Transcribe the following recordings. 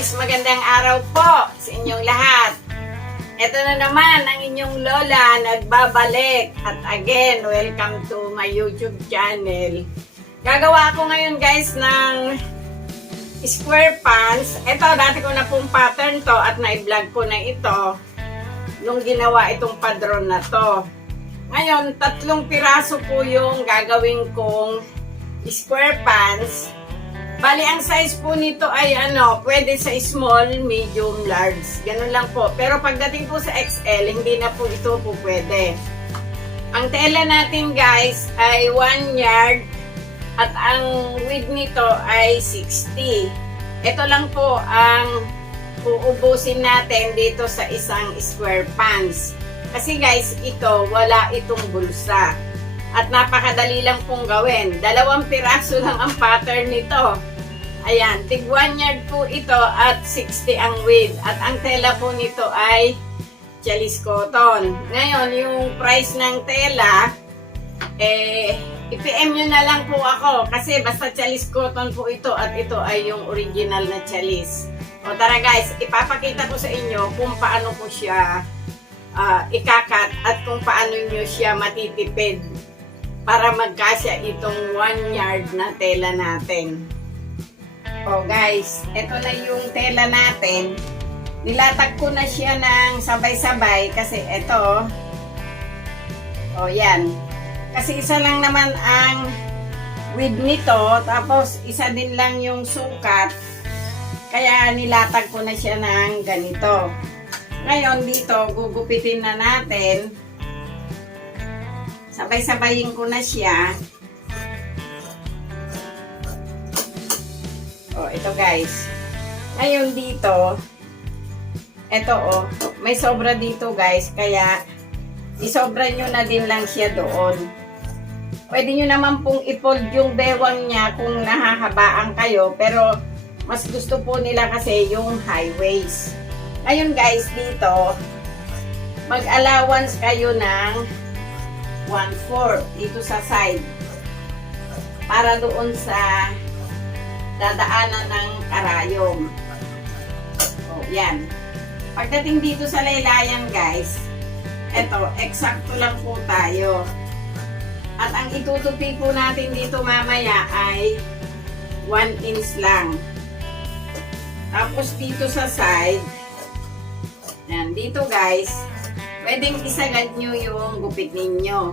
guys, magandang araw po sa inyong lahat. Ito na naman ang inyong lola nagbabalik. At again, welcome to my YouTube channel. Gagawa ako ngayon guys ng square pants. Ito, dati ko na pong pattern to at na-vlog ko na ito nung ginawa itong padron na to. Ngayon, 3 piraso po yung gagawin kong square pants. Bali, ang size po nito ay pwede sa small, medium, large. Ganun lang po. Pero pagdating po sa XL, hindi na po ito po pwede. Ang tela natin guys ay 1 yard at ang width nito ay 60. Ito lang po ang uubusin natin dito sa isang square pants. Kasi guys, ito, wala itong bulsa. At napakadali lang pong gawin. 2 piraso lang ang pattern nito. Ayan, tig 1 yard po ito at 60 ang width. At ang tela po nito ay Chalis cotton. Ngayon, yung price ng tela, i-PM nyo na lang po ako. Kasi basta Chalis cotton po ito at ito ay yung original na Chalis. O tara guys, ipapakita ko sa inyo kung paano ko siya ikakat at kung paano nyo siya matitipid para magkasya itong 1 yard na tela natin. Oh guys, ito na yung tela natin. Nilatag ko na siya ng sabay-sabay kasi ito. Oh yan. Kasi isa lang naman ang width nito, tapos isa din lang yung sukat. Kaya nilatag ko na siya ng ganito. Ngayon dito, gugupitin na natin. Sabay-sabayin ko na siya. Oh, ito guys. Ngayon dito, ito may sobra dito guys, kaya isobra nyo na din lang siya doon. Pwede nyo naman pong i-fold yung bewang niya kung nahahabaan kayo, pero mas gusto po nila kasi yung high waist. Ngayon guys, dito, mag-allowance kayo ng 1/4 dito sa side para doon sa dadaanan ng karayom. O, yan. Pagdating dito sa laylayan guys, eto, eksakto lang po tayo. At ang itutupi po natin dito mamaya ay 1 inch lang. Tapos dito sa side, yan, dito guys, pwedeng isagad nyo yung gupit ninyo.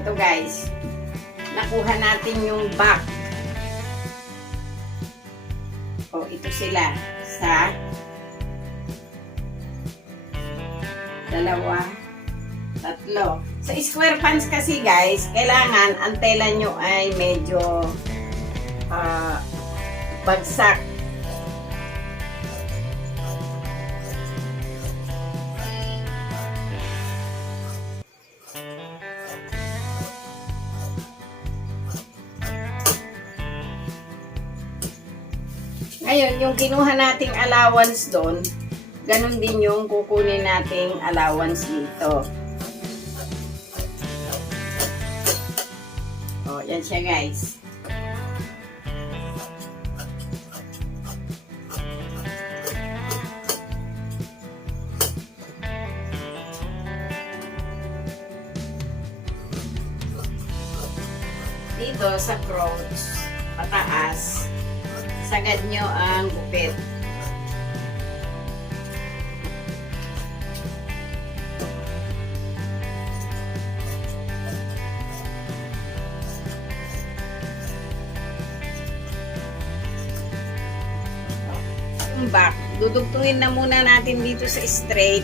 Ito guys, nakuha natin yung back. O, ito sila sa 2, 3. Sa square pants kasi guys, kailangan ang tela nyo ay medyo bagsak. Ngayon, yung kinuha nating allowance doon, ganun din yung kukunin nating allowance dito. O, yan siya guys. Dito sa crotch, pataas, sagad nyo ang gupit. Yung back, dudugtungin na muna natin dito sa straight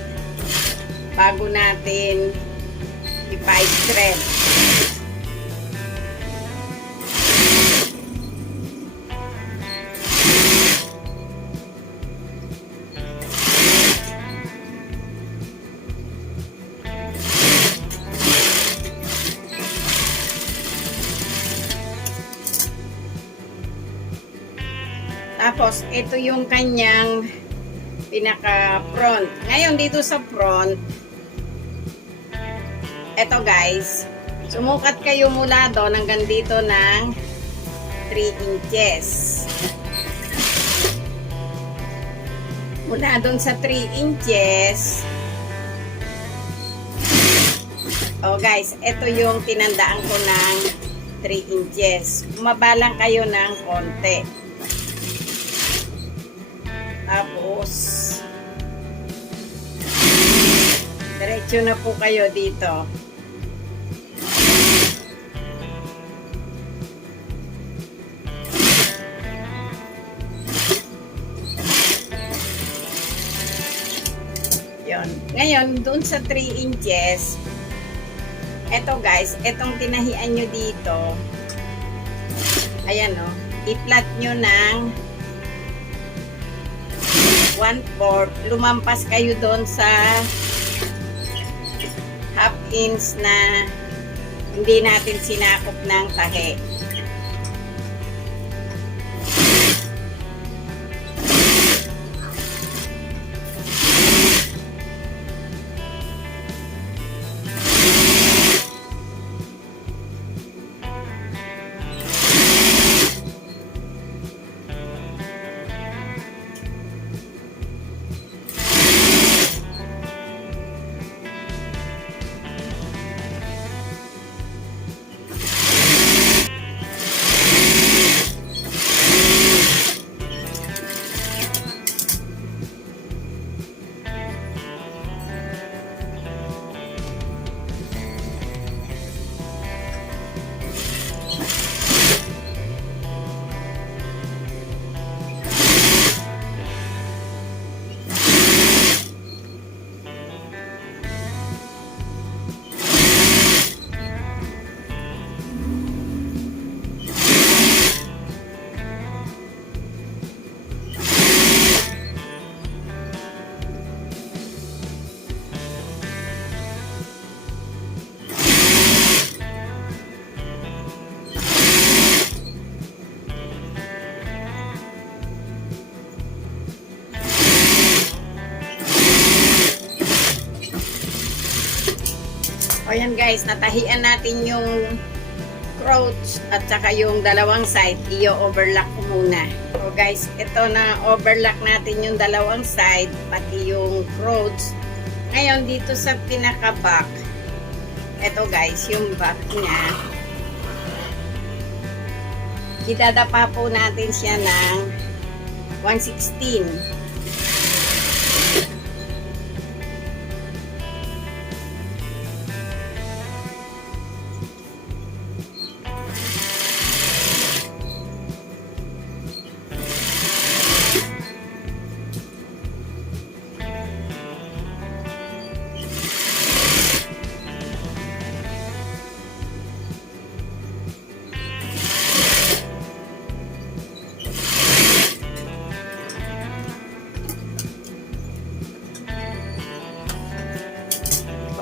bago natin i-pipe thread. Tapos, ito yung kanyang pinaka-front. Ngayon, dito sa front, ito guys, Sumukat kayo mula doon hanggang dito ng 3 inches. Mula doon sa 3 inches. Oh guys, ito yung tinandaan ko ng 3 inches. Bumaba lang kayo ng konti. Tapos, diretso na po kayo dito. Yon. Ngayon, doon sa 3 inches, eto guys, etong tinahian nyo dito, ayan o, i-flat nyo ng 1/4, lumampas kayo doon sa half inch na hindi natin sinakop ng tahe. O yan guys, natahian natin yung crotch at saka yung dalawang side. I-overlock ko muna. O guys, ito na overlock natin yung dalawang side, pati yung crotch. Ngayon, dito sa pinaka-back, ito guys, yung back niya, idadapa po natin siya ng 1/16.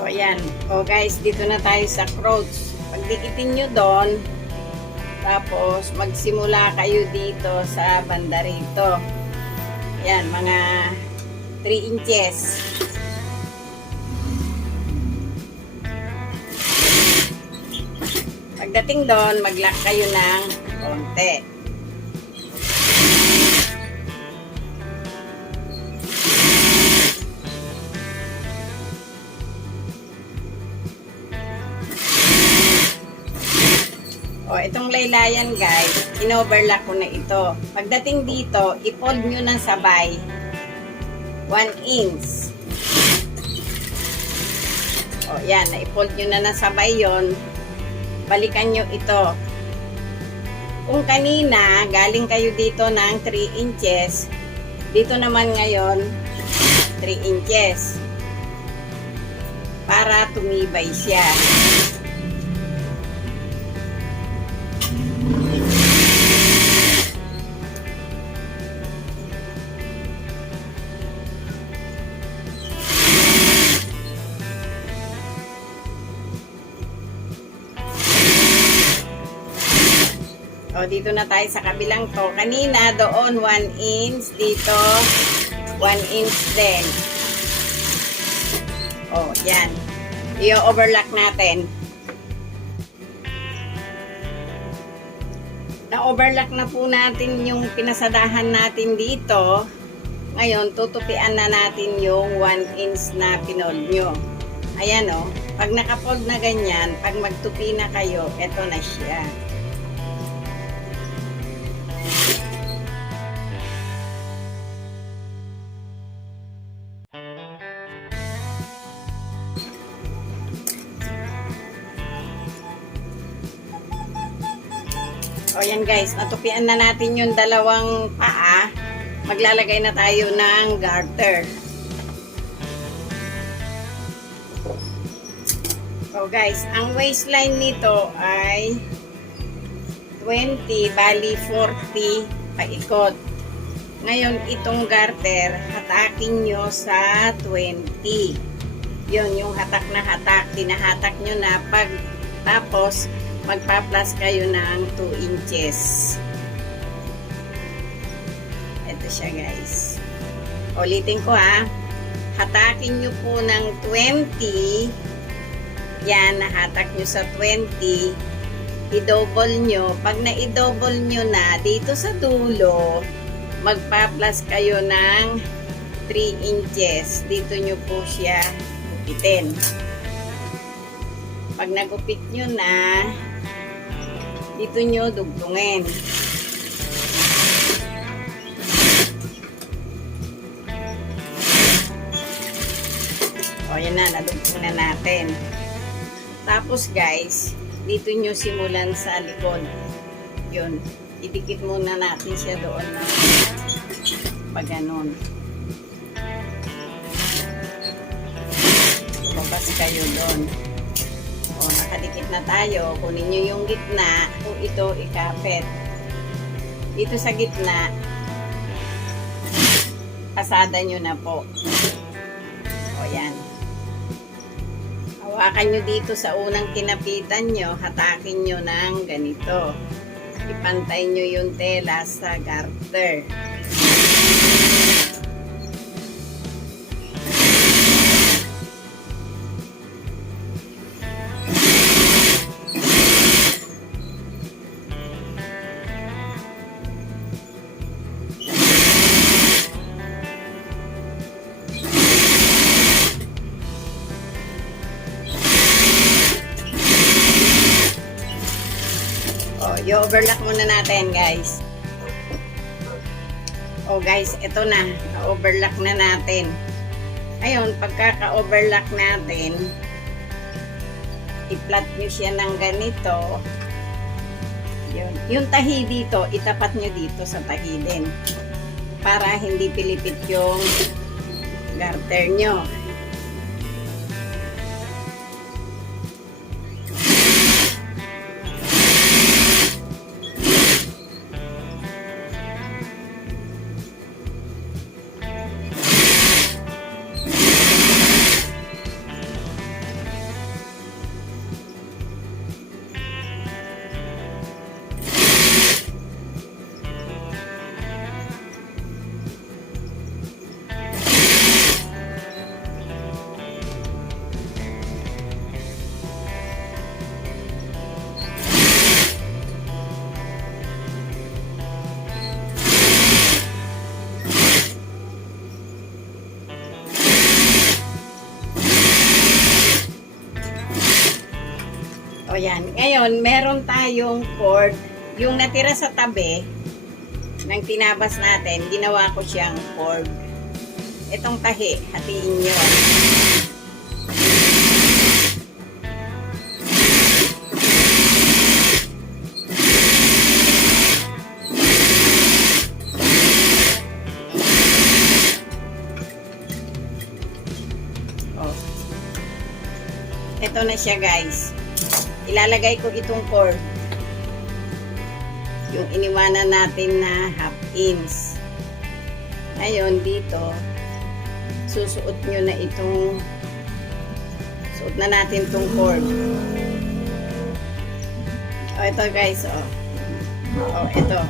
O yan. O guys, dito na tayo sa crotch. Pagdikitin nyo doon, tapos magsimula kayo dito sa banda rito. Yan, mga 3 inches. Pagdating doon, mag-lock kayo ng konti. O, itong laylayan guys, in-overlock ko na ito. Pagdating dito, i-fold nyo ng sabay 1 inch. O, yan, na-i-fold nyo na ng sabay yon. Balikan nyo ito. Kung kanina, galing kayo dito ng 3 inches, dito naman ngayon, 3 inches. Para tumibay siya. O, dito na tayo sa kabilang to. Kanina, doon 1 inch. Dito, 1 inch din. O, yan. I-overlock natin. na-overlock na po natin yung pinasadahan natin dito. Ngayon, tutupian na natin yung 1 inch na pinold nyo. Ayan o. Pag nakapold na ganyan, pag magtupi na kayo, eto na siya. O yan guys, natupian na natin yung dalawang paa. Maglalagay na tayo ng garter. So guys, ang waistline nito ay 20, bali 40 paikot. Ngayon, itong garter, hatakin nyo sa 20. Yun, yung hatak na hatak. Tinahatak nyo na pag tapos magpa-plus kayo ng 2 inches. Ito siya guys. Ulitin ko ha. Hatakin nyo po ng 20. Yan, nahatak nyo sa 20. I-double nyo. Pag na-i-double nyo na, dito sa dulo, magpa-plus kayo ng 3 inches. Dito nyo po siya gupitin. Pag nagupit nyo na, dito nyo dugtungin. O, yan na, nadugtong na natin. Tapos guys, dito nyo simulan sa likod. Yun, idikit muna natin siya doon na pag ganon. Lumabas kayo doon. O, nakadikit na tayo. Kunin nyo yung gitna. O, ito, ikapit. Dito sa gitna, pasada nyo na po. O, yan. Hawakan nyo dito sa unang kinapitan nyo. Hatakin nyo ng ganito. Ipantay nyo yung tela sa garter. I-overlock muna natin guys. O guys, ito na. Na-overlock na natin. Ngayon, pagkaka-overlock natin, i-flat nyo siya ng ganito. Yun. Yung tahi dito, itapat nyo dito sa tahi din. Para hindi pilipit yung garter nyo. O yan. Ngayon, meron tayong cord. Yung natira sa tabi ng tinabas natin, ginawa ko siyang cord. Itong tahi, hatiin nyo. O. Ito na siya guys. Ilalagay ko itong cord. Yung iniwanan natin na 1/2 inch. Ngayon dito, susuot nyo na itong, suot na natin itong cord. O, ito guys, o. O, ito.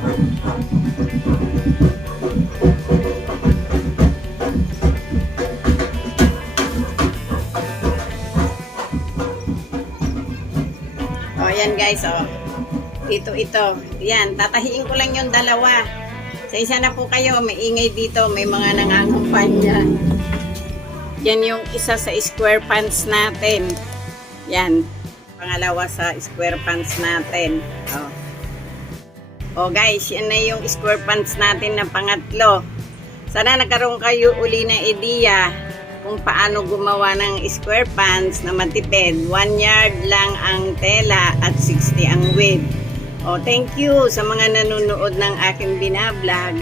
Ayan guys, oh. Ito. Yan, tatahiin ko lang yung dalawa. Sa isa na po kayo, maingay dito, may mga nangangampanya. Yan yung isa sa square pants natin. Yan, pangalawa sa square pants natin. Oh guys, yan na yung square pants natin na pangatlo. Sana nagkaroon kayo uli ng ideya kung paano gumawa ng square pants na matipid. 1 yard lang ang tela at 60 ang width. Oh, thank you sa mga nanonood ng aking binablog.